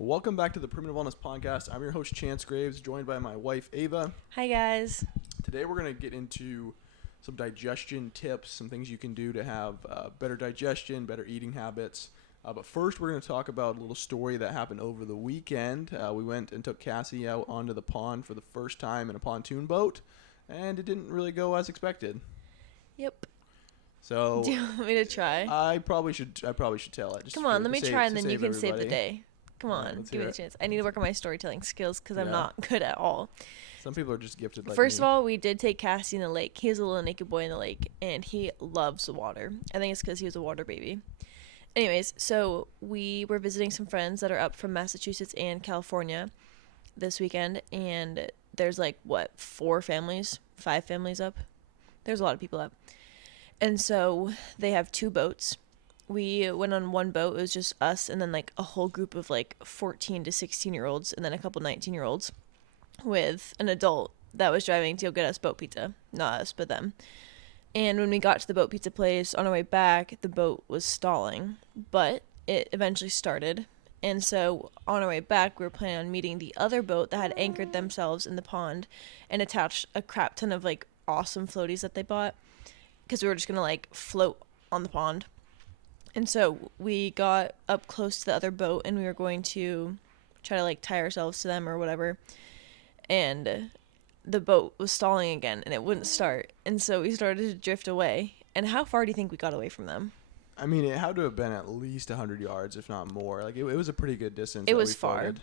Welcome back to the Primitive Wellness Podcast. I'm your host, Chance Graves, joined by my wife, Ava. Hi, guys. Today we're going to get into some digestion tips, some things you can do to have better digestion, better eating habits. But first, we're going to talk about a little story that happened over the weekend. We went and took Cassie out onto the pond for the first time in a pontoon boat, and it didn't really go as expected. Yep. So do you want me to try? I probably should tell it. Come on, let me try, and then you can save the everybody. day. Come on, give me a chance. I need to work on my storytelling skills because I'm not good at all. Some people are just gifted like First me. of all, we did take Cassie in the lake. He's a little naked boy in the lake, and he loves the water. I think it's because he was a water baby. Anyways, so we were visiting some friends that are up from Massachusetts and California this weekend, and there's like, 5 families up? There's a lot of people up. And so they have 2 boats. We went on one boat. It was just us and then like a whole group of like 14 to 16-year-olds and then a couple 19-year-olds with an adult that was driving to go get us boat pizza. Not us, but them. And when we got to the boat pizza place, on our way back, the boat was stalling, but it eventually started. And so on our way back, we were planning on meeting the other boat that had anchored themselves in the pond and attached a crap ton of like awesome floaties that they bought because we were just going to like float on the pond. And so we got up close to the other boat and we were going to try to like tie ourselves to them or whatever. And the boat was stalling again and it wouldn't start. And so we started to drift away. And how far do you think we got away from them? I mean, it had to have been at least 100 yards, if not more. Like, it was a pretty good distance. It was far.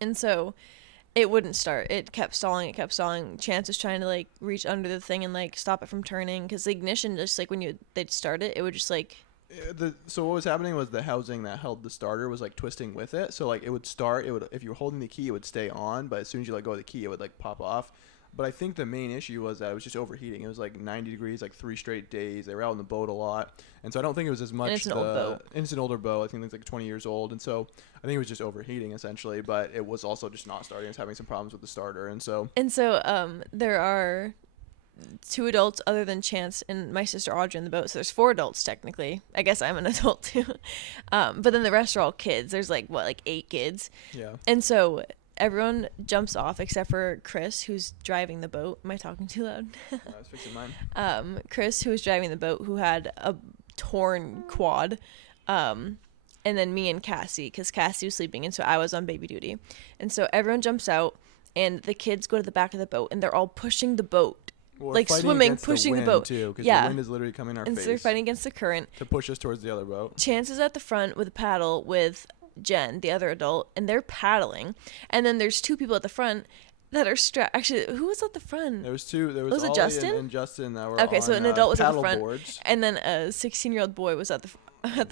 And so it wouldn't start. It kept stalling. Chance was trying to, like, reach under the thing and, like, stop it from turning. Because the ignition, just, like, when they'd start it, it would just, like... So what was happening was the housing that held the starter was, like, twisting with it. So, like, it would start. If you were holding the key, it would stay on. But as soon as you let go of the key, it would, like, pop off. But I think the main issue was that it was just overheating. It was like 90 degrees, like 3 straight days. They were out in the boat a lot. And so I don't think it was as much. And it's an old boat. And it's an older boat. I think it's like 20 years old. And so I think it was just overheating essentially. But it was also just not starting. It was having some problems with the starter. And so there are 2 adults other than Chance and my sister Audrey in the boat. So there's 4 adults technically. I guess I'm an adult too. But then the rest are all kids. There's like 8 kids. Yeah. And so everyone jumps off except for Chris, who's driving the boat. Am I talking too loud? I was fixing mine. Chris, who was driving the boat, who had a torn quad. And then me and Cassie, because Cassie was sleeping, and so I was on baby duty. And so everyone jumps out, and the kids go to the back of the boat, and they're all pushing the boat. Well, like swimming, pushing the boat. Too, because yeah. the wind is literally coming in our face. And so they're fighting against the current. To push us towards the other boat. Chance is at the front with a paddle with Jen, the other adult, and they're paddling. And then there's 2 people at the front that are strapped. Actually, who was at the front? There was 2. There was it Ollie Justin? and Justin that were okay, on, so an adult was at the front, boards. and then a 16-year-old boy was at the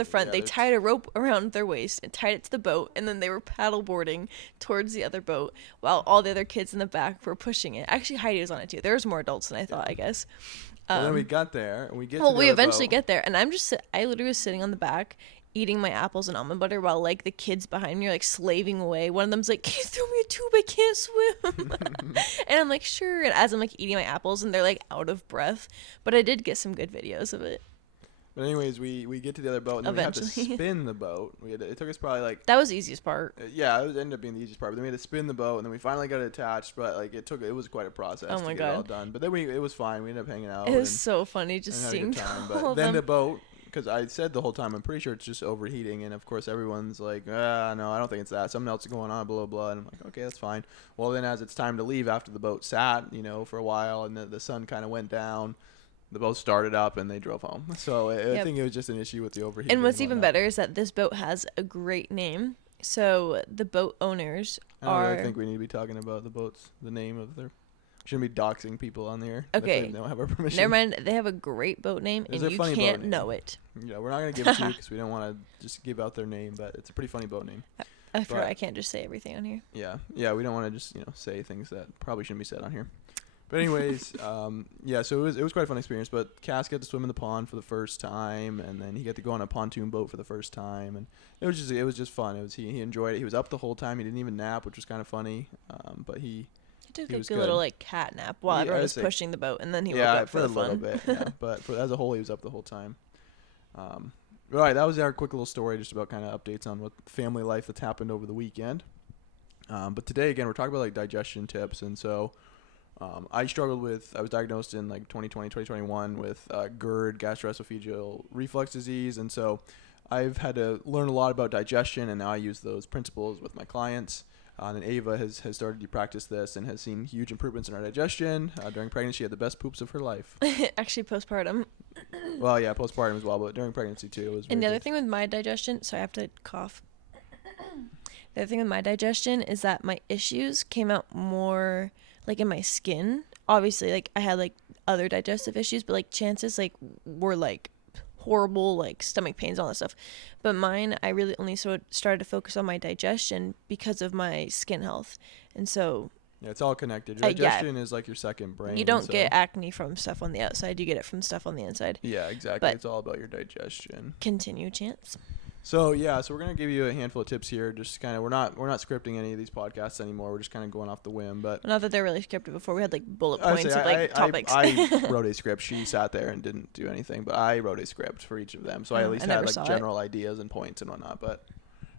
front. Yeah, they tied a rope around their waist and tied it to the boat, and then they were paddle boarding towards the other boat while all the other kids in the back were pushing it. Actually, Heidi was on it too. There was more adults than I thought, I guess. And then we got there, and we get. Well, to the we other eventually boat. get there, and I literally was sitting on the back eating my apples and almond butter while like the kids behind me are like slaving away. One of them's like, "Can you throw me a tube? I can't swim." And I'm like, "Sure." And as I'm like eating my apples, and they're like out of breath, but I did get some good videos of it. But anyways, we get to the other boat, and then we had to spin the boat. It took us probably like... That was the easiest part. Yeah, it ended up being the easiest part. But then we had to spin the boat, and then we finally got it attached. But like it was quite a process to get it all done. But then it was fine. We ended up hanging out. It was so funny just seeing But then the boat, because I said the whole time, I'm pretty sure it's just overheating. And of course, everyone's like, no, I don't think it's that. Something else is going on, blah, blah, blah. And I'm like, okay, that's fine. Well, then as it's time to leave after the boat sat, for a while, and the sun kind of went down, the boat started up and they drove home. So I think it was just an issue with the overheating. And what's even better is that this boat has a great name. So the boat owners are... I think we need to be talking about the name of their... Shouldn't be doxing people on there. Okay. If they don't have our permission. Never mind. They have a great boat name, and you can't know it. Yeah, we're not going to give it to you because we don't want to just give out their name, but it's a pretty funny boat name. I forgot I can't just say everything on here. Yeah, we don't want to just, say things that probably shouldn't be said on here. But anyways, so it was quite a fun experience. But Cass got to swim in the pond for the first time, and then he got to go on a pontoon boat for the first time, and it was just fun. He enjoyed it. He was up the whole time. He didn't even nap, which was kind of funny. But he took a good little like cat nap while everyone was pushing the boat, and then he woke up for the fun. Little bit. Yeah, but as a whole, he was up the whole time. Right, that was our quick little story just about kind of updates on what family life that's happened over the weekend. But today, again, we're talking about like digestion tips. And so I was diagnosed in like 2020, 2021 with GERD, gastroesophageal reflux disease. And so I've had to learn a lot about digestion, and now I use those principles with my clients. And Ava has started to practice this and has seen huge improvements in her digestion. During pregnancy, she had the best poops of her life. Actually, postpartum. Well, yeah, postpartum as well, but during pregnancy too. It was And the very other good. thing with my digestion, sorry, I have to cough. The other thing with my digestion is that my issues came out more like in my skin. Obviously, like I had like other digestive issues, but like chances like were like horrible, like stomach pains, all that stuff. But mine, I really only started to focus on my digestion because of my skin health. And so Yeah, it's all connected. Your yeah, digestion is like your second brain. you and don't so, get acne from stuff on the outside, you get it from stuff on the inside. Yeah, exactly. But it's all about your digestion. continue, Chance. So yeah, so we're gonna give you a handful of tips here. Just kind of, we're not scripting any of these podcasts anymore. We're just kind of going off the whim. But Not that they're really scripted. Before we had like bullet I would points say of like topics. I wrote a script. She sat there and didn't do anything, but I wrote a script for each of them. So I at least had like general ideas and points and whatnot. But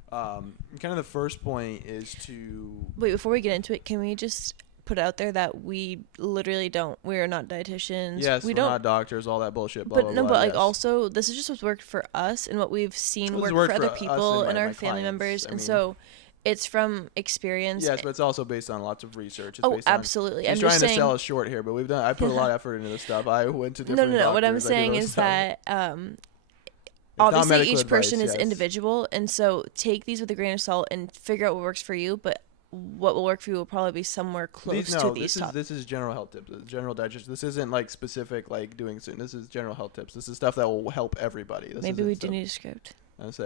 kind of the first point is to Wait, before we get into it, can we just put out there that we literally we are not dietitians. Yes, we're not doctors, all that bullshit. Blah, but blah, no, blah, but like yes. also this is just what's worked for us and what we've seen This work has for other us people and and my our family clients. members, I and mean, so it's from experience. Yes, but it's also based on lots of research. It's Oh, based on, absolutely. She's I'm trying just to saying, sell us short here, but I put a lot of effort into this stuff. I went to different no. What I'm doctors. I did saying those is stuff. that It's not obviously medical each person advice, is yes. individual, and so take these with a grain of salt and figure out what works for you. But what will work for you will probably be somewhere close to these topics. This is general health tips. General digestion. This isn't like specific like doing something. This is general health tips. This is stuff that will help everybody. Maybe we do need a script.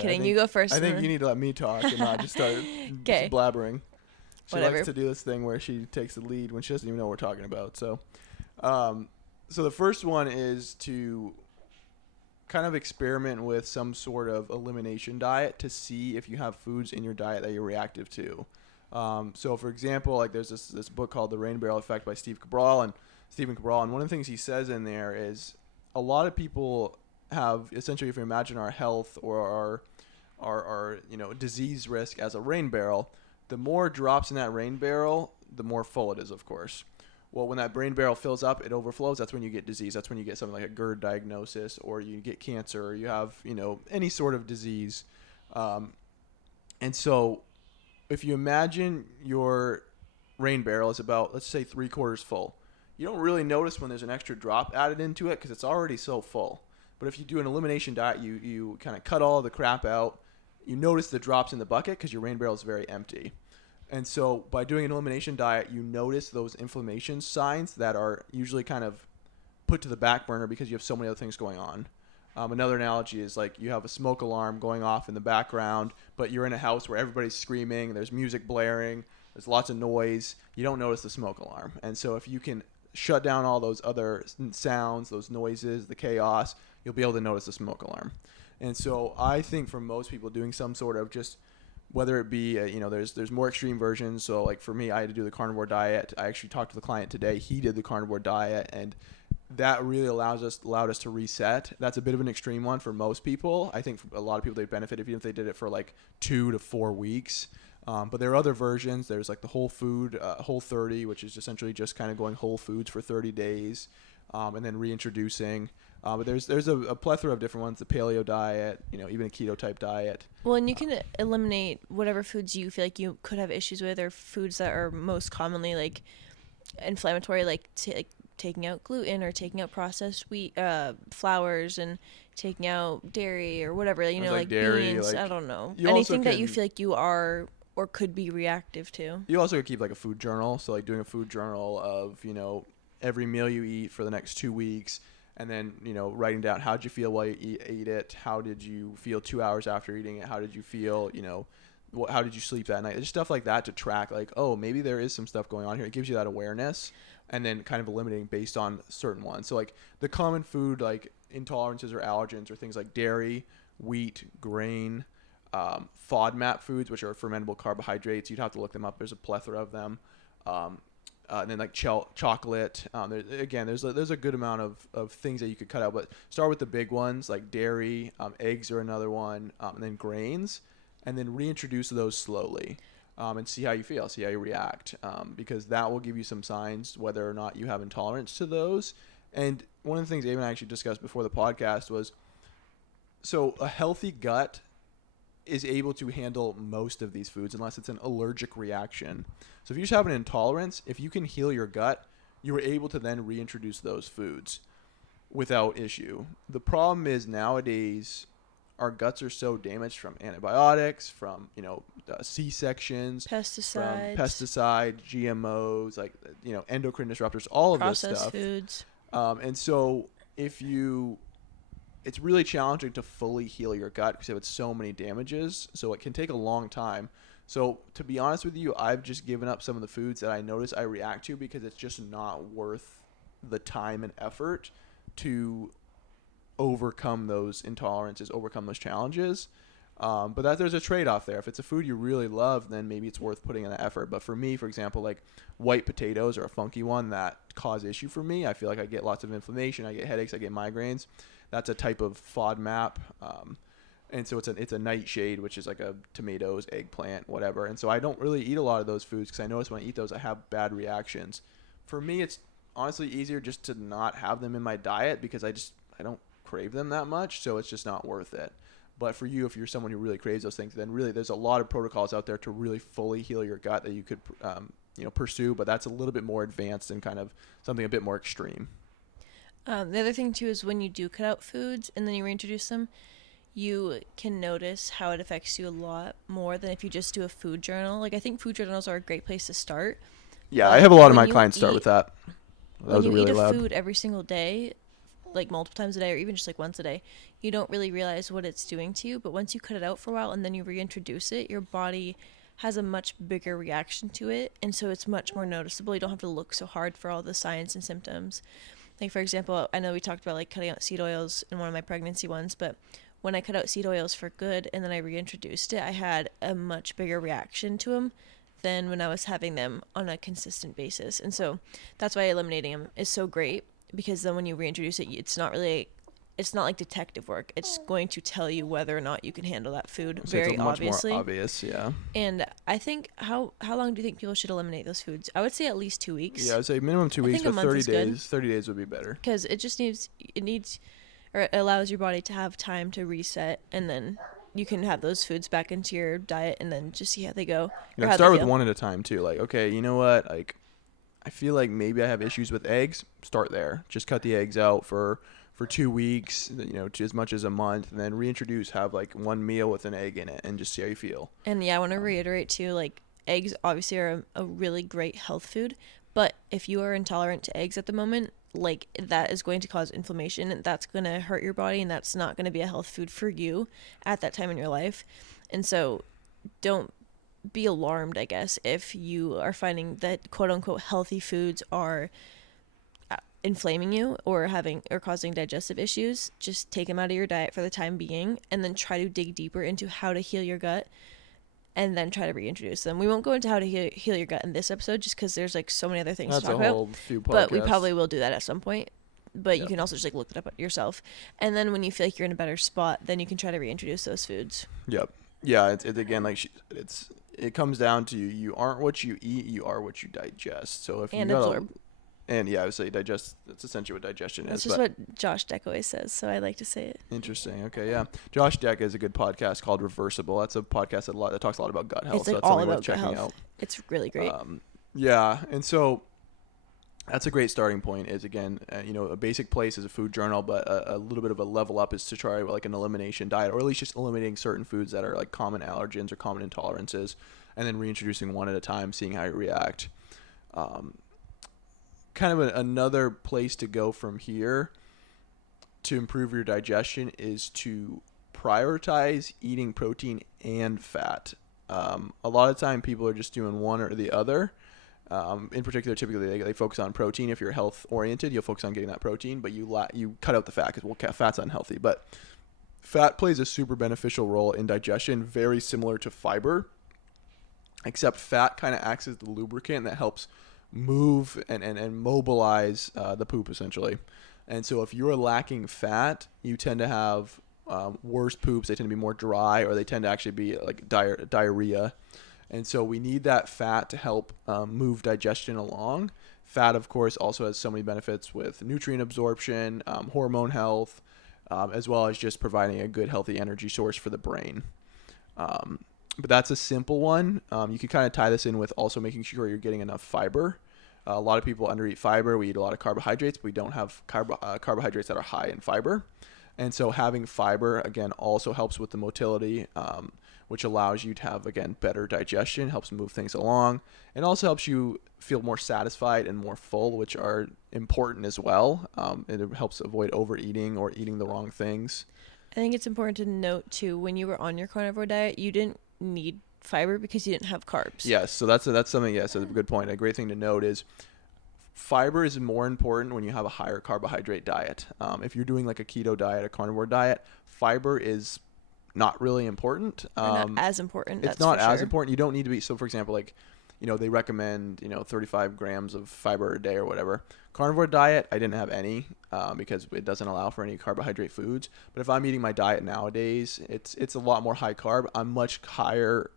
Kidding, you go first. I think you need to let me talk and not just start just blabbering. She Whatever. likes to do this thing where she takes the lead when she doesn't even know what we're talking about. So, so the first one is to kind of experiment with some sort of elimination diet to see if you have foods in your diet that you're reactive to. So, for example, like there's this book called The Rain Barrel Effect by Stephen Cabral, and one of the things he says in there is a lot of people have essentially, if you imagine our health or our disease risk as a rain barrel, the more drops in that rain barrel, the more full it is, of course. Well, when that rain barrel fills up, it overflows. That's when you get disease. That's when you get something like a GERD diagnosis, or you get cancer, or you have any sort of disease. And so, if you imagine your rain barrel is about, let's say, 3/4 full, you don't really notice when there's an extra drop added into it because it's already so full. But if you do an elimination diet, you kind of cut all the crap out. You notice the drops in the bucket because your rain barrel is very empty. And so by doing an elimination diet, you notice those inflammation signs that are usually kind of put to the back burner because you have so many other things going on. Another analogy is like you have a smoke alarm going off in the background, but you're in a house where everybody's screaming, there's music blaring, there's lots of noise. You don't notice the smoke alarm. And so if you can shut down all those other sounds, those noises, the chaos, you'll be able to notice the smoke alarm. And so I think for most people doing some sort of just, whether it be, there's more extreme versions. So like for me, I had to do the carnivore diet. I actually talked to the client today. He did the carnivore diet, and that really allowed us to reset. That's a bit of an extreme one for most people. I think for a lot of people, they'd benefit even if they did it for like 2 to 4 weeks. But there are other versions. There's like the whole food, Whole 30, which is essentially just kind of going whole foods for 30 days and then reintroducing. But there's a plethora of different ones, the paleo diet, even a keto type diet. Well, and you can eliminate whatever foods you feel like you could have issues with, or foods that are most commonly like inflammatory, like taking out gluten or taking out processed wheat, flours, and taking out dairy or whatever, like dairy, beans. I don't know. Anything that you feel like you are or could be reactive to. You also could keep like a food journal. So like doing a food journal of, every meal you eat for the next 2 weeks. And then, writing down how did you feel while you ate it? How did you feel 2 hours after eating it? How did you feel, how did you sleep that night? Just stuff like that to track, like, oh, maybe there is some stuff going on here. It gives you that awareness, and then kind of eliminating based on certain ones. So, like, the common food, like, intolerances or allergens are things like dairy, wheat, grain, FODMAP foods, which are fermentable carbohydrates. You'd have to look them up. There's a plethora of them. and then like chocolate. There's a good amount of things that you could cut out, but start with the big ones like dairy, eggs are another one, and then grains, and then reintroduce those slowly, and see how you feel, see how you react, because that will give you some signs whether or not you have intolerance to those. And one of the things Abe and I actually discussed before the podcast was, so a healthy gut is able to handle most of these foods unless it's an allergic reaction. So if you just have an intolerance, if you can heal your gut, you are able to then reintroduce those foods without issue. The problem is nowadays our guts are so damaged from antibiotics, from C-sections, from pesticides, GMOs, like endocrine disruptors, all of this stuff. Processed foods. And so it's really challenging to fully heal your gut because it's so many damages. So it can take a long time. So to be honest with you, I've just given up some of the foods that I notice I react to because it's just not worth the time and effort to overcome those intolerances, overcome those challenges. But there's a trade-off there. If it's a food you really love, then maybe it's worth putting in the effort. But for me, for example, like white potatoes are a funky one that cause issue for me. I feel like I get lots of inflammation. I get headaches. I get migraines. That's a type of FODMAP. And so it's a nightshade, which is like a tomatoes, eggplant, whatever. And so I don't really eat a lot of those foods because I notice when I eat those, I have bad reactions. For me, it's honestly easier just to not have them in my diet because I don't crave them that much. So it's just not worth it. But for you, if you're someone who really craves those things, then really there's a lot of protocols out there to really fully heal your gut that you could pursue. But that's a little bit more advanced and kind of something a bit more extreme. The other thing too is when you do cut out foods and then you reintroduce them, you can notice how it affects you a lot more than if you just do a food journal. Like I think food journals are a great place to start. Yeah, I have a lot of my clients start with that. That was really loud. When you eat a food every single day, like multiple times a day or even just like once a day, you don't really realize what it's doing to you. But once you cut it out for a while and then you reintroduce it, your body has a much bigger reaction to it. And so it's much more noticeable. You don't have to look so hard for all the signs and symptoms. Like, for example, I know we talked about like cutting out seed oils in one of my pregnancy ones, but when I cut out seed oils for good and then I reintroduced it, I had a much bigger reaction to them than when I was having them on a consistent basis. And so that's why eliminating them is so great, because then when you reintroduce it, it's not like detective work. It's going to tell you whether or not you can handle that food very obviously. Much more obvious, yeah. And I think how long do you think people should eliminate those foods? I would say at least 2 weeks. Yeah, I would say minimum 2 weeks, but 30 days. 30 days would be better. Because it allows your body to have time to reset, and then you can have those foods back into your diet and then just see how they go. Yeah, start with one at a time too. Like, okay, you know what? Like, I feel like maybe I have issues with eggs. Start there. Just cut the eggs out for 2 weeks, to as much as a month, and then reintroduce, have like one meal with an egg in it and just see how you feel. And yeah, I want to reiterate too, like eggs obviously are a really great health food, but if you are intolerant to eggs at the moment, like that is going to cause inflammation, and that's going to hurt your body, and that's not going to be a health food for you at that time in your life. And so don't be alarmed, I guess, if you are finding that quote unquote healthy foods are inflaming you or causing digestive issues. Just take them out of your diet for the time being, and then try to dig deeper into how to heal your gut, and then try to reintroduce them. We won't go into how to heal your gut in this episode just because there's like so many other things to talk about. But we probably will do that at some point. But you can also just like look it up yourself. And then when you feel like you're in a better spot, then you can try to reintroduce those foods. Yep. Yeah. It's again, like it comes down to you aren't what you eat, you are what you digest. So if you absorb. And yeah, I would say digest. That's essentially what digestion is. That's just what Josh Deck always says, so I like to say it. Interesting. Okay, yeah. Josh Deck has a good podcast called Reversible. That's a podcast that talks a lot about gut health. It's like so all about gut health. It's really great. Yeah, and so that's a great starting point. Is again, a basic place is a food journal, but a little bit of a level up is to try like an elimination diet, or at least just eliminating certain foods that are like common allergens or common intolerances, and then reintroducing one at a time, seeing how you react. Kind of another place to go from here to improve your digestion is to prioritize eating protein and fat. A lot of time people are just doing one or the other. In particular, typically they focus on protein. If you're health oriented, you'll focus on getting that protein, but you cut out the fat because fat's unhealthy. But fat plays a super beneficial role in digestion, very similar to fiber, except fat kind of acts as the lubricant that helps move and mobilize the poop essentially. And so if you're lacking fat, you tend to have worse poops. They tend to be more dry, or they tend to actually be like diarrhea. And so we need that fat to help move digestion along. Fat, of course, also has so many benefits with nutrient absorption, hormone health, as well as just providing a good, healthy energy source for the brain. But that's a simple one. You can kind of tie this in with also making sure you're getting enough fiber. A lot of people undereat fiber. We eat a lot of carbohydrates, but we don't have carbohydrates that are high in fiber. And so having fiber, again, also helps with the motility, which allows you to have, again, better digestion, helps move things along, and also helps you feel more satisfied and more full, which are important as well. It helps avoid overeating or eating the wrong things. I think it's important to note, too, when you were on your carnivore diet, you didn't need fiber because you didn't have carbs. Yes, so that's something, yes, a good point. A great thing to note is fiber is more important when you have a higher carbohydrate diet. If you're doing like a keto diet, a carnivore diet, fiber is not really important. Not as important. It's not as important. You don't need to be. So, for example, like, they recommend 35 grams of fiber a day or whatever. Carnivore diet, I didn't have any because it doesn't allow for any carbohydrate foods. But if I'm eating my diet nowadays, it's a lot more high carb. I'm much higher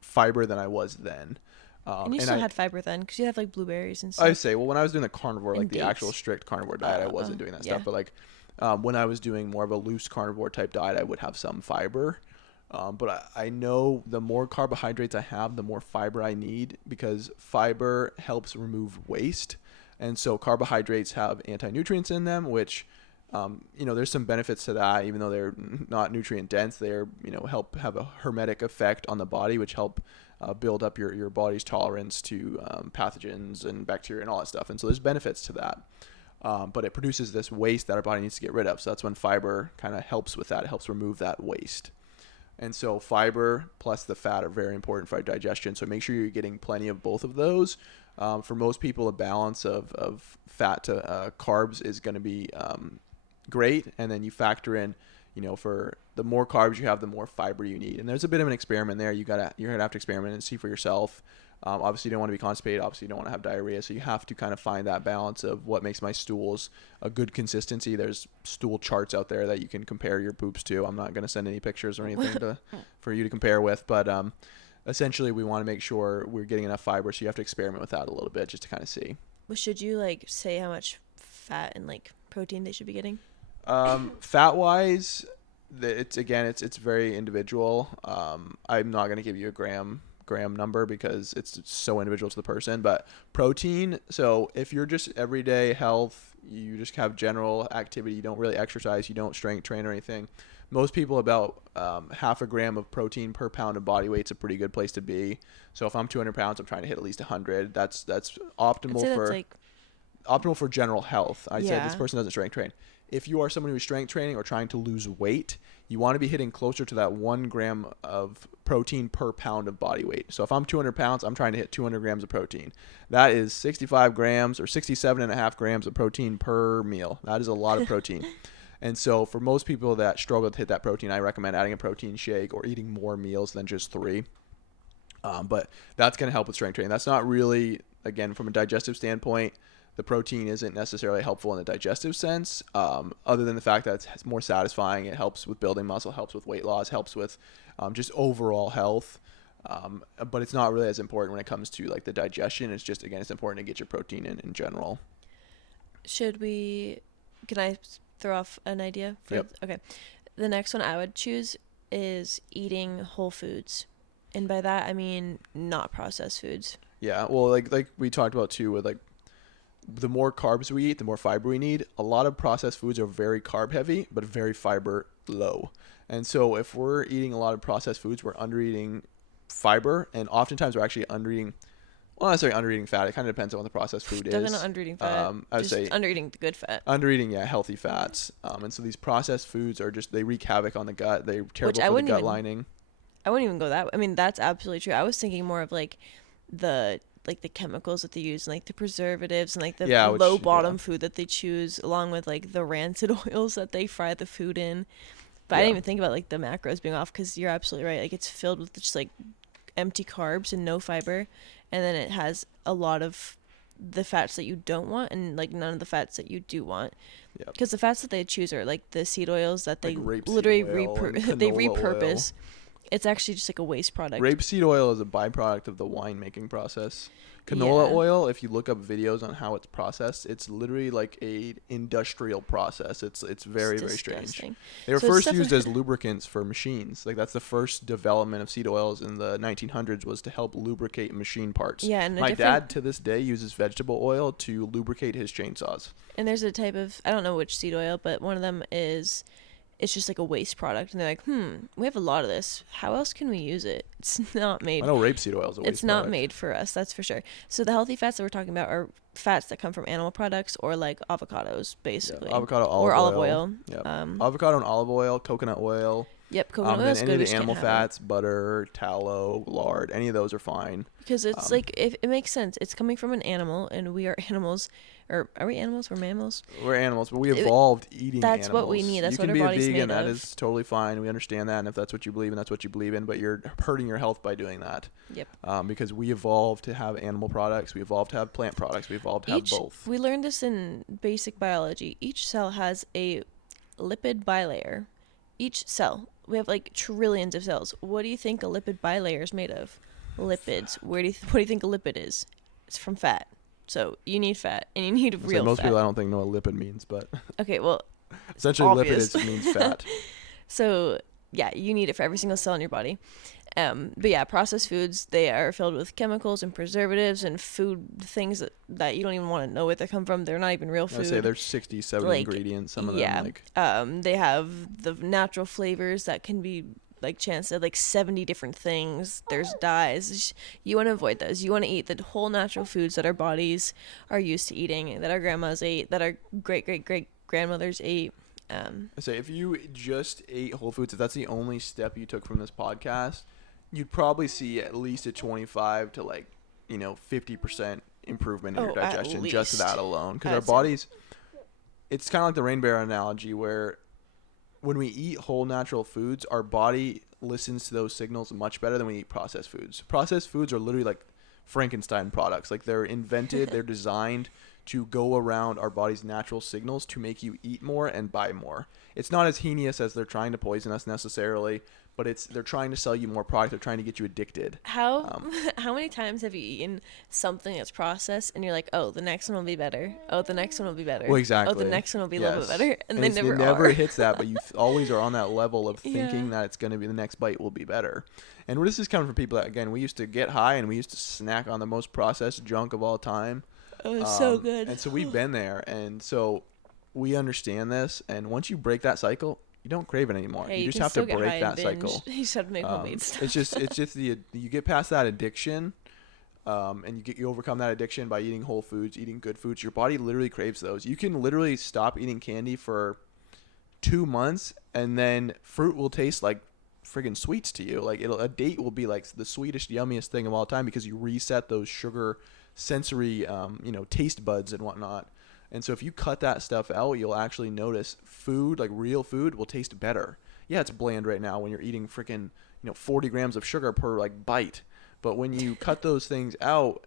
fiber than I was then. And you still had fiber then because you had like blueberries and stuff. I say, well, when I was doing the carnivore, like the dates. actual strict carnivore diet, I wasn't doing that stuff. But like when I was doing more of a loose carnivore type diet, I would have some fiber. But I know the more carbohydrates I have, the more fiber I need, because fiber helps remove waste. And so carbohydrates have anti-nutrients in them, which, there's some benefits to that, even though they're not nutrient dense. They're, help have a hermetic effect on the body, which help build up your body's tolerance to pathogens and bacteria and all that stuff. And so there's benefits to that. But it produces this waste that our body needs to get rid of. So that's when fiber kind of helps with that. It helps remove that waste. And so fiber plus the fat are very important for our digestion. So make sure you're getting plenty of both of those. For most people, a balance of fat to carbs is going to be great. And then you factor in, for the more carbs you have, the more fiber you need. And there's a bit of an experiment there. You're going to have to experiment and see for yourself. Obviously, you don't want to be constipated. Obviously, you don't want to have diarrhea. So you have to kind of find that balance of what makes my stools a good consistency. There's stool charts out there that you can compare your poops to. I'm not going to send any pictures or anything for you to compare with. But essentially, we want to make sure we're getting enough fiber. So you have to experiment with that a little bit just to kind of see. Well, should you say how much fat and protein they should be getting? Fat-wise, it's very individual. I'm not going to give you a gram number because it's so individual to the person. But protein, so if you're just everyday health, you just have general activity, you don't really exercise, you don't strength train or anything, most people about half a gram of protein per pound of body weight is a pretty good place to be. So if I'm 200 pounds, I'm trying to hit at least 100. That's optimal optimal for general health. I said this person doesn't strength train. If you are someone who's strength training or trying to lose weight, you want to be hitting closer to that 1 gram of protein per pound of body weight. So if I'm 200 pounds, I'm trying to hit 200 grams of protein. That is 65 grams or 67.5 grams of protein per meal. That is a lot of protein. And so for most people that struggle to hit that protein, I recommend adding a protein shake or eating more meals than just 3. But that's going to help with strength training. That's not really, again, from a digestive standpoint, the protein isn't necessarily helpful in the digestive sense, other than the fact that it's more satisfying. It helps with building muscle, helps with weight loss, helps with just overall health. But it's not really as important when it comes to the digestion. It's just, again, it's important to get your protein in general. Can I throw off an idea? Yep. Okay. The next one I would choose is eating whole foods. And by that, I mean not processed foods. Yeah. Well, like we talked about too, with the more carbs we eat, the more fiber we need. A lot of processed foods are very carb heavy, but very fiber low. And so if we're eating a lot of processed foods, we're under-eating fiber, and oftentimes we're actually under-eating, well, not necessarily under-eating fat. It kind of depends on what the processed food is. Definitely not under-eating fat. I would say under-eating the good fat. Under-eating, healthy fats. And so these processed foods are they wreak havoc on the gut. They're terrible for the gut lining. I wouldn't even go that way. I mean, that's absolutely true. I was thinking more of the chemicals that they use and the preservatives and the low bottom food that they choose, along with the rancid oils that they fry the food in. But I didn't even think about the macros being off, because you're absolutely right. It's filled with just empty carbs and no fiber, and then it has a lot of the fats that you don't want and like none of the fats that you do want. Yep. Because the fats that they choose are like the seed oils that they Like rapeseed literally oil and they canola repurpose. It's actually just like a waste product. Rapeseed oil is a byproduct of the winemaking process. Canola Yeah. oil, if you look up videos on how it's processed, it's literally like a industrial process. It's very, very strange. Disgusting. They were So it's first definitely- used as lubricants for machines. Like that's the first development of seed oils in the 1900s was to help lubricate machine parts. Yeah, and My dad to this day uses vegetable oil to lubricate his chainsaws. And there's a type of, I don't know which seed oil, but one of them is, it's just like a waste product. And they're like, we have a lot of this. How else can we use it? It's not made. I know rapeseed oil is a waste It's not product. made for us, that's for sure. So the healthy fats that we're talking about are fats that come from animal products or like avocados, basically. Yeah, avocado, or olive oil. Yep. Um, Avocado and olive oil, coconut oil. Yep, coconut oil Then is any good. of We the just animal can't have it. fats, butter, tallow, lard, any of those are fine. Because it's like, if it makes sense. It's coming from an animal, and we are animals. Or are we animals? We're mammals? We're animals, but we evolved eating That's animals. what we need. That's you what can our be body's a vegan. made That of. is totally fine. We understand that, and if that's what you believe in, that's what you believe in. But you're hurting your health by doing that. Yep. Because we evolved to have animal products. We evolved to have plant products. We evolved to have both. We learned this in basic biology. Each cell has a lipid bilayer. Each cell. We have like trillions of cells. What do you think a lipid bilayer is made of? Lipids. What do you think a lipid is? It's from fat. So you need fat, and you need real Most fat. people I don't think know what lipid means, but Okay, well, essentially obvious. lipid means fat. So yeah, you need it for every single cell in your body. But yeah, processed foods, they are filled with chemicals and preservatives and food things that you don't even want to know where they come from. They're not even real I food. say there's 60, 70 Like, ingredients. Some of yeah. them like They have the natural flavors that can be like Chance said, like 70 different things. There's dyes. You want to avoid those. You want to eat the whole natural foods that our bodies are used to eating, that our grandmas ate, that our great grandmothers ate. I say if you just ate whole foods, if that's the only step you took from this podcast, you'd probably see at least a 25 to 50% improvement in your at digestion, least. just that alone. Because our I'd say. bodies, it's kind of like the rain bear analogy where when we eat whole natural foods, our body listens to those signals much better than we eat processed foods. Processed foods are literally like Frankenstein products. Like they're invented, they're designed to go around our body's natural signals to make you eat more and buy more. It's not as heinous as they're trying to poison us necessarily, but they're trying to sell you more product. They're trying to get you addicted. How many times have you eaten something that's processed and you're like, oh, the next one will be better. Oh, the next one will be better. Well, exactly. Oh, the next one will be a little bit Yes. better. And they never it never are. hits that, but you always are on that level of thinking Yeah. that it's going to be the next bite will be better. And this is coming from people that, again, we used to get high and we used to snack on the most processed junk of all time. Oh, it's so good. And so we've been there. And so we understand this. And once you break that cycle, you don't crave it anymore. Hey, you just can have to still get high break and that binge. cycle. You just have to make homemade stuff. It's just you get past that addiction, and you overcome that addiction by eating whole foods, eating good foods. Your body literally craves those. You can literally stop eating candy for 2 months, and then fruit will taste like friggin' sweets to you. Like a date will be like the sweetest, yummiest thing of all time because you reset those sugar sensory, taste buds and whatnot. And so if you cut that stuff out, you'll actually notice food, like real food, will taste better. Yeah, it's bland right now when you're eating freaking 40 grams of sugar per like bite. But when you cut those things out,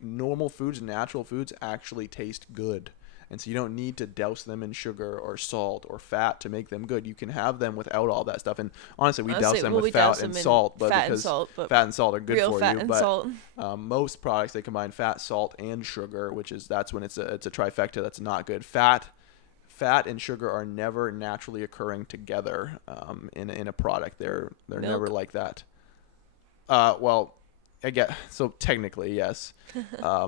normal foods, natural foods actually taste good. And so you don't need to douse them in sugar or salt or fat to make them good. You can have them without all that stuff. And honestly, we douse them with fat and salt, but fat because but fat and salt are good real for fat you. and But salt. most products, they combine fat, salt, and sugar, that's when it's a trifecta that's not good. Fat and sugar are never naturally occurring together in a product. They're never like that. Well, I get so technically yes,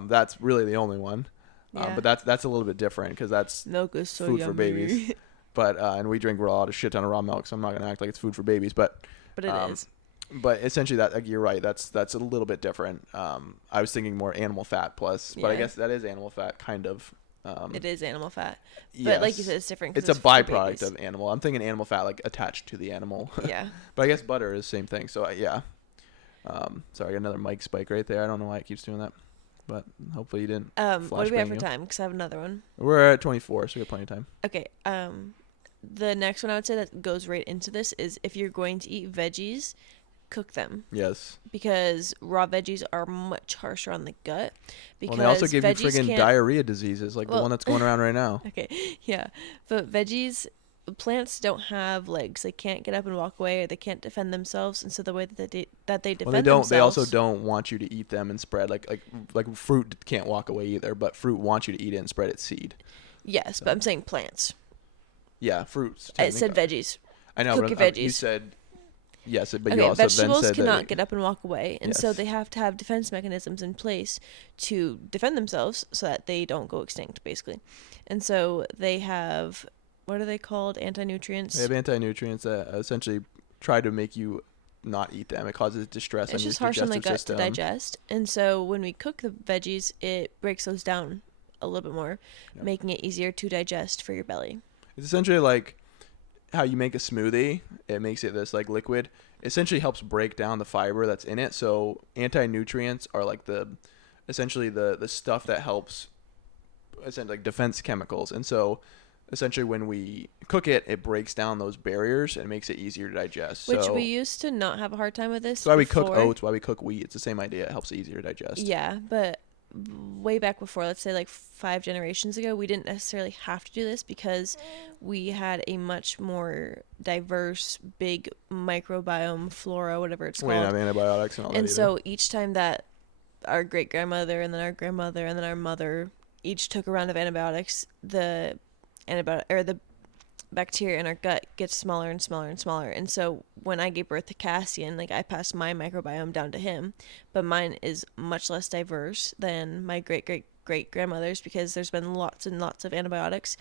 that's really the only one. Yeah. But that's a little bit different because that's Milk is so food yummy. for babies. But and we drink a shit ton of raw milk, so I'm not gonna act like it's food for babies. But But it is. But essentially, that you're right. That's a little bit different. I was thinking more animal fat plus, but I Yeah. guess that is animal fat kind of. It is animal fat. But Yes. like you said, it's different. 'Cause It's a for byproduct babies. of animal. I'm thinking animal fat like attached to the animal. Yeah. But I guess butter is the same thing. So yeah. Sorry, I got another mic spike right there. I don't know why it keeps doing that, but hopefully you didn't. What do we have flashbang for you. time? Because I have another one. We're at 24, so we have plenty of time. Okay. The next one I would say that goes right into this is if you're going to eat veggies, cook them. Yes. Because raw veggies are much harsher on the gut. Because Well, they also give you veggies friggin' can't... diarrhea diseases like the one that's going around right now. Okay, yeah. But plants don't have legs. They can't get up and walk away, or they can't defend themselves. And so the way that they defend themselves... They also don't want you to eat them and spread. Like fruit can't walk away either, but fruit wants you to eat it and spread its seed. Yes, but I'm saying plants. Yeah, fruits. I said veggies. I know, Cook but your veggies. You said... Yes, but okay, you also then said vegetables that... cannot get up and walk away, and Yes. so they have to have defense mechanisms in place to defend themselves so that they don't go extinct, basically. And so they have, what are they called? Anti-nutrients? They have anti-nutrients that essentially try to make you not eat them. It causes distress on your It's just harsh on the gut system. to digest. And so when we cook the veggies, it breaks those down a little bit more, making it easier to digest for your belly. It's essentially like how you make a smoothie. It makes it this like liquid. It essentially helps break down the fiber that's in it. So anti-nutrients are like essentially the stuff that helps, essentially like defense chemicals. And so essentially when we cook it, it breaks down those barriers and makes it easier to digest. Which we used to not have a hard time with this. That's why we cook oats, why we cook wheat. It's the same idea. It helps it easier to digest. Yeah, but way back before, let's say like 5 generations ago, we didn't necessarily have to do this because we had a much more diverse, big microbiome, flora, whatever it's called. We didn't have antibiotics and all that And either. so each time that our great-grandmother and then our grandmother and then our mother each took a round of antibiotics, the bacteria in our gut gets smaller and smaller and smaller. And so when I gave birth to Cassian, like I passed my microbiome down to him, but mine is much less diverse than my great grandmother's because there's been lots and lots of antibiotics,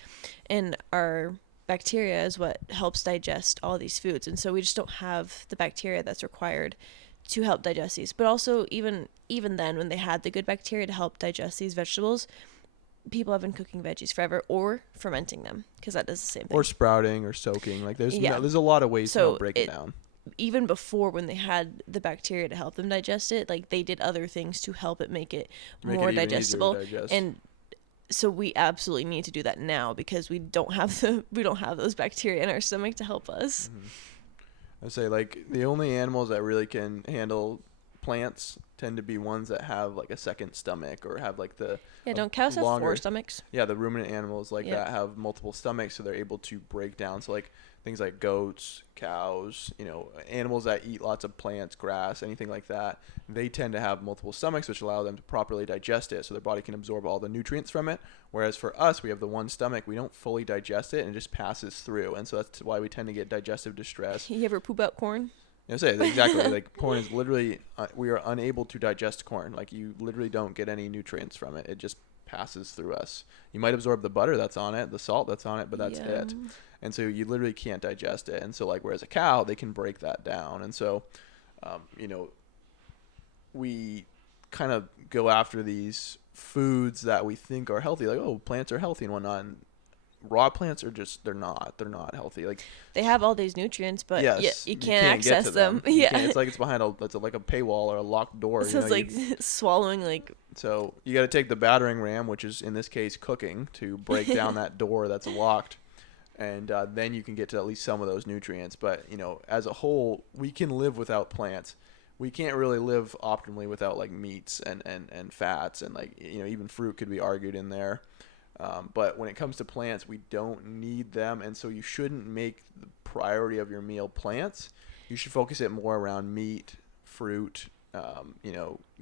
and our bacteria is what helps digest all these foods. And so we just don't have the bacteria that's required to help digest these. But also even then, when they had the good bacteria to help digest these vegetables, people have been cooking veggies forever or fermenting them because that does the same thing. Or sprouting or soaking. Like there's a lot of ways to break it down. Even before, when they had the bacteria to help them digest it, like they did other things to help it make it more digestible. And so we absolutely need to do that now because we don't have those bacteria in our stomach to help us. Mm-hmm. I say like the only animals that really can handle plants tend to be ones that have like a second stomach or have like the don't cows have 4 stomachs? Yeah, the ruminant animals like that have multiple stomachs, so they're able to break down. So like things like goats, cows, animals that eat lots of plants, grass, anything like that, they tend to have multiple stomachs, which allow them to properly digest it, so their body can absorb all the nutrients from it. Whereas for us, we have the one stomach, we don't fully digest it, and it just passes through, and so that's why we tend to get digestive distress. You ever poop out corn? Exactly. Like corn is literally, we are unable to digest corn. Like you literally don't get any nutrients from it. It just passes through us. You might absorb the butter that's on it, the salt that's on it, but that's it. And so you literally can't digest it. And so like, whereas a cow, they can break that down. And so, we kind of go after these foods that we think are healthy. Like, oh, plants are healthy and whatnot. And raw plants are just, they're not healthy. Like they have all these nutrients, but you can't access them. It's like it's behind like a paywall or a locked door. So it's like swallowing like. So you got to take the battering ram, which is in this case cooking, to break down that door that's locked, and then you can get to at least some of those nutrients. But as a whole, we can live without plants. We can't really live optimally without like meats and fats and like even fruit could be argued in there. But when it comes to plants, we don't need them, and so you shouldn't make the priority of your meal plants. You should focus it more around meat, fruit,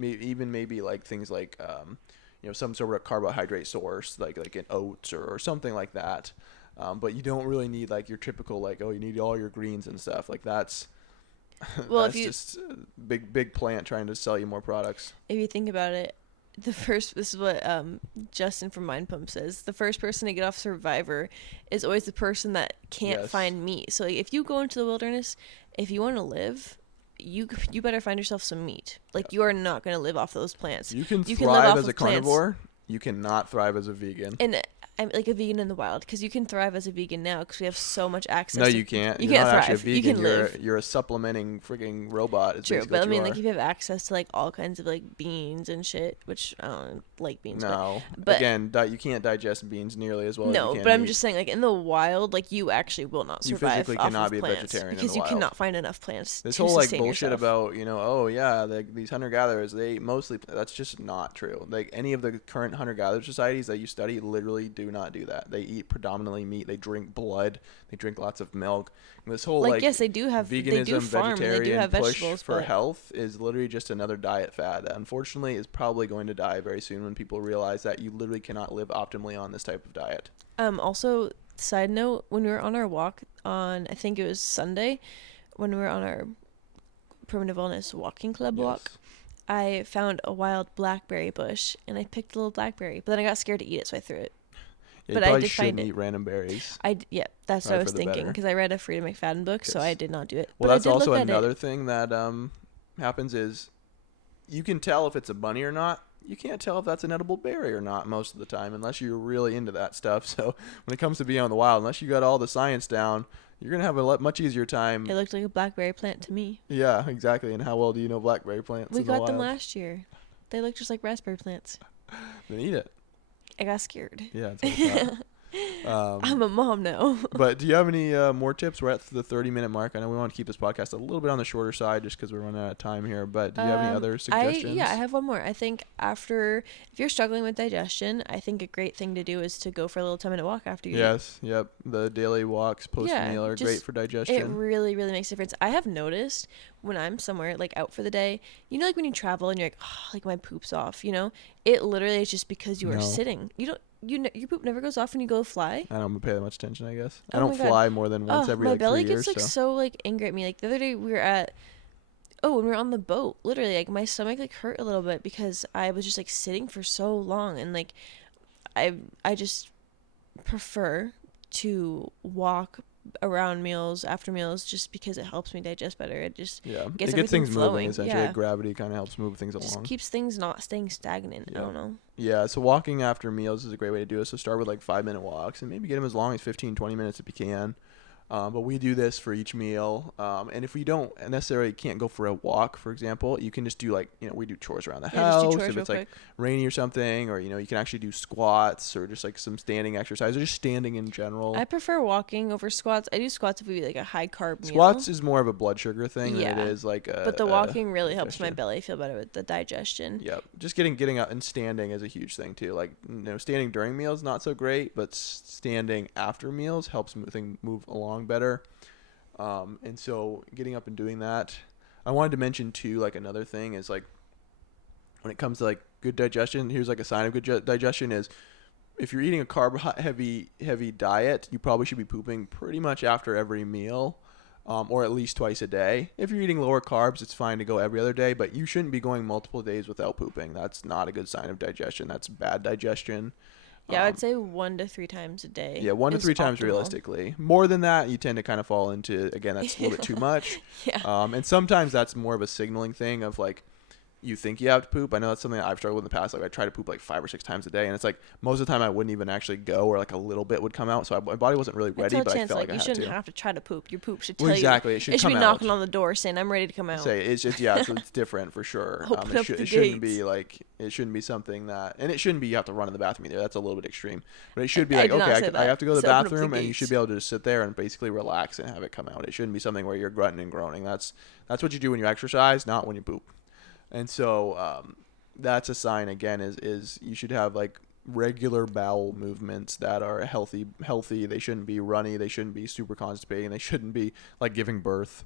even maybe like things like some sort of carbohydrate source, like in oats or something like that. But you don't really need like your typical like, oh, you need all your greens and stuff. Like that's that's just a big plant trying to sell you more products. If you think about it, this is what Justin from Mind Pump says. The first person to get off Survivor is always the person that can't find meat. So if you go into the wilderness, if you want to live, you better find yourself some meat. Like you are not going to live off those plants. You can thrive as a carnivore. You cannot thrive as a vegan. And I'm like a vegan in the wild, because you can thrive as a vegan now because we have so much access. No, to, you can't. You You're can't not thrive. actually a You vegan. can You're live. you're a supplementing freaking robot. It's True, basically but I what you mean, are. like if you have access to like all kinds of like beans and shit, which I don't like beans. No. But Again, you can't digest beans nearly as well as you no, can but I'm meat. just saying, like in the wild, like you actually will not You survive physically off cannot of be a plants vegetarian in because the you wild. cannot find enough plants This to whole like sustain bullshit yourself. about, oh yeah, these hunter gatherers, they mostly, that's just not true. Like any of the current hunter gatherer societies that you study literally do not do that. They eat predominantly meat. They drink blood. They drink lots of milk. And this whole Like, like yes, they do have veganism, they do farm, they do vegetarian have push vegetables, for but health is literally just another diet fad that unfortunately is probably going to die very soon when people realize that you literally cannot live optimally on this type of diet. Also, side note, when we were on our walk on, I think it was Sunday, when we were on our Primitive Wellness Walking Club walk, I found a wild blackberry bush and I picked a little blackberry, but then I got scared to eat it, so I threw it. Yeah, But you I probably did find shouldn't it. eat random berries. Yeah, that's what Right, I was for the thinking, better. because I read a Freedom McFadden book, so Yes. I did not do it. Well, But that's I did also look at another it. thing that happens is you can tell if it's a bunny or not. You can't tell if that's an edible berry or not most of the time unless you're really into that stuff. So when it comes to being out in the wild, unless you got all the science down, you're going to have a much easier time. It looked like a blackberry plant to me. Yeah, exactly. And how well do you know blackberry plants We in the got them wild? last year. They look just like raspberry plants. Then eat it. I got scared. Yeah, that's what I thought. I'm a mom now. But do you have any more tips? We're at the 30-minute mark. I know we want to keep this podcast a little bit on the shorter side just because we're running out of time here. But do you have any other suggestions? I have one more. I think if you're struggling with digestion, I think a great thing to do is to go for a little 10-minute walk after you eat. Yes, yep. The daily walks post meal Yeah, are just- great for digestion. It really, really makes a difference. I have noticed when I'm somewhere like out for the day, like when you travel and you're like, oh, like my poop's off, it literally is just because you are No. sitting. Your poop never goes off when you go fly. I don't pay that much attention, I guess. Oh I don't my God. fly more than once every my like belly 3 years. gets like so like angry at me. Like the other day we were when we were on the boat, literally like my stomach like hurt a little bit because I was just like sitting for so long, and like I just prefer to walk around meals after meals just because it helps me digest better. It just Yeah, gets it gets things everything flowing. moving essentially. Yeah. Like gravity kind of helps move things just along. keeps things not staying stagnant. Yeah. I don't know. Yeah, so walking after meals is a great way to do it. So start with like 5-minute walks and maybe get them as long as 15, 20 minutes if you can. But we do this for each meal. And if we don't necessarily can't go for a walk, for example, you can just do like, we do chores around the house. Just do chores If it's real like quick. rainy or something, or, you can actually do squats or just like some standing exercise or just standing in general. I prefer walking over squats. I do squats if we eat like a high carb meal. Squats is more of a blood sugar thing than Yeah. it is like a. But the walking really helps my digestion. belly feel better with the digestion. Yep. Just getting up and standing is a huge thing too. Like, standing during meals not so great, but standing after meals helps move along better. And so getting up and doing that. I wanted to mention too, like another thing is like when it comes to like good digestion, here's like a sign of good digestion is if you're eating a carb heavy diet, you probably should be pooping pretty much after every meal. Or at least twice a day. If you're eating lower carbs, it's fine to go every other day, but you shouldn't be going multiple days without pooping. That's not a good sign of digestion. That's bad digestion. Yeah, I would say 1 to 3 times a day. Yeah, 1 to is 3 times optimal. realistically. More than that, you tend to kind of fall into, again, that's a little bit too much. Yeah. And sometimes that's more of a signaling thing of like, you think you have to poop. I know that's something that I've struggled with in the past. Like I try to poop like 5 or 6 times a day, and it's like most of the time I wouldn't even actually go, or like a little bit would come out. So my body wasn't really ready, but I felt like I you had shouldn't to. have to try to poop. Your poop should Well, tell exactly. you. It should It should come be out. knocking on the door saying, "I'm ready to come out." Say it's just so it's different for sure. Open up the It shouldn't gates. be like it shouldn't be something that, and it shouldn't be you have to run in the bathroom either. That's a little bit extreme. But it should be I like did not okay, say I that. have to go to the So open up the bathroom, and you gates. should be able to just sit there and basically relax and have it come out. It shouldn't be something where you're grunting and groaning. That's what you do when you exercise, not when you poop. And so that's a sign again is you should have like regular bowel movements that are healthy. They shouldn't be runny. They shouldn't be super constipating. They shouldn't be like giving birth.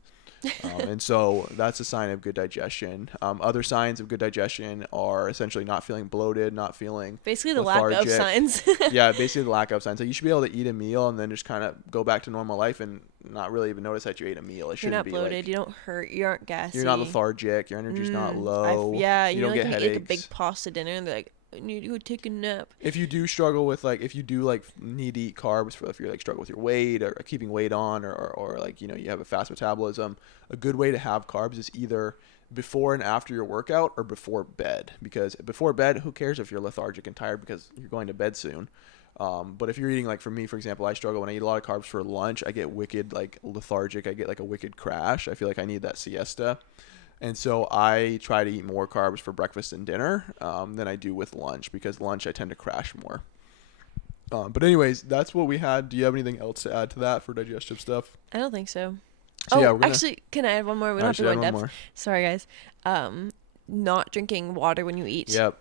And so that's a sign of good digestion. Other signs of good digestion are essentially not feeling bloated, not feeling Basically, the lack of lethargic. signs. Yeah, basically the lack of signs. So you should be able to eat a meal and then just kind of go back to normal life and not really even notice that you ate a meal. It You're shouldn't not be bloated. like You don't hurt. You aren't gassy. you're not lethargic. Your energy's not low. Yeah, you know, don't like get when you eat a headaches. big pasta dinner and they're like, "I need to go take a nap." If you do struggle with like if you do like need to eat carbs for if you're like struggle with your weight or keeping weight on or like you have a fast metabolism, a good way to have carbs is either before and after your workout or before bed, because before bed, who cares if you're lethargic and tired because you're going to bed soon. But if you're eating, like for me, for example, I struggle when I eat a lot of carbs for lunch. I get wicked like lethargic. I get like a wicked crash. I feel like I need that siesta. And so I try to eat more carbs for breakfast and dinner than I do with lunch, because lunch I tend to crash more. But anyways, that's what we had. Do you have anything else to add to that for digestive stuff? I don't think so. So yeah, we're gonna, actually, can I add one more? We don't have to go in depth. more. Sorry, guys. Not drinking water when you eat. Yep.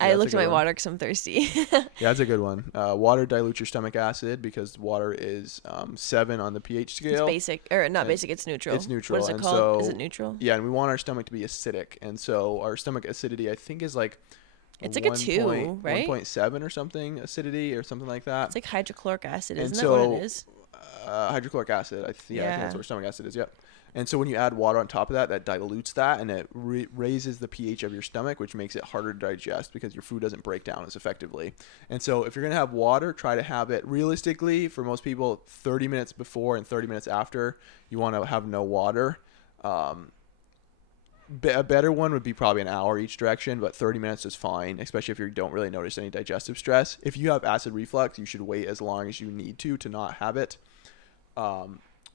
I looked at my water because I'm thirsty. Yeah, that's a good one. Water dilutes your stomach acid because water is 7 on the pH scale. It's basic, or not basic. It's neutral. It's neutral. What is it and called? So, is it neutral? Yeah, and we want our stomach to be acidic, and so our stomach acidity, I think, is like it's like a 2, right? 1.7 or something acidity or something like that. It's like hydrochloric acid, isn't that what it is? Hydrochloric acid. I think that's what stomach acid is. Yep. And so when you add water on top of that, that dilutes that, and it raises the pH of your stomach, which makes it harder to digest because your food doesn't break down as effectively. And so if you're going to have water, try to have it realistically for most people 30 minutes before and 30 minutes after. You want to have no water. A better one would be probably an hour each direction, but 30 minutes is fine, especially if you don't really notice any digestive stress. If you have acid reflux, you should wait as long as you need to not have it.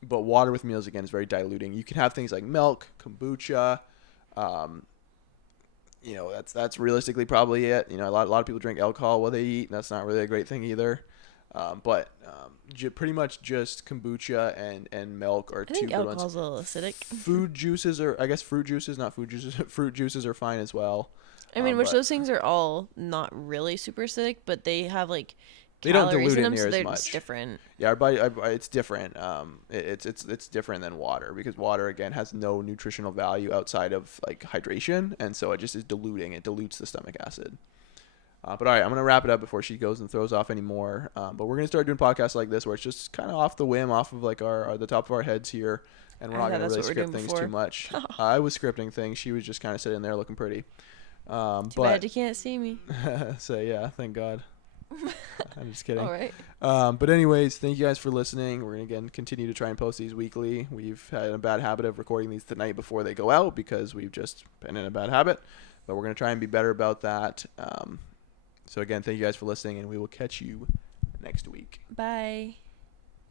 But water with meals, again, is very diluting. You can have things like milk, kombucha. That's realistically probably it. A lot of people drink alcohol while they eat, and that's not really a great thing either. Pretty much just kombucha and milk are two good ones. I think alcohol's a little acidic. Fruit juices fruit juices are fine as well. I mean, those things are all not really super acidic, but they have like they don't dilute in it them, near so as much. Just different. Yeah, our body, it's different. It's different than water, because water, again, has no nutritional value outside of like hydration, and so it just is diluting. It dilutes the stomach acid. But all right, I'm gonna wrap it up before she goes and throws off any more. But we're gonna start doing podcasts like this where it's just kind of off the whim, off of like our the top of our heads here, and we're not gonna really script things too much. I was scripting things. She was just kind of sitting there looking pretty. Too bad you can't see me. So yeah, thank God. I'm just kidding. All right. But anyways, thank you guys for listening. We're gonna continue to try and post these weekly. We've had a bad habit of recording these the night before they go out because we've just been in a bad habit, but we're gonna try and be better about that. So again, thank you guys for listening, and we will catch you next week. Bye.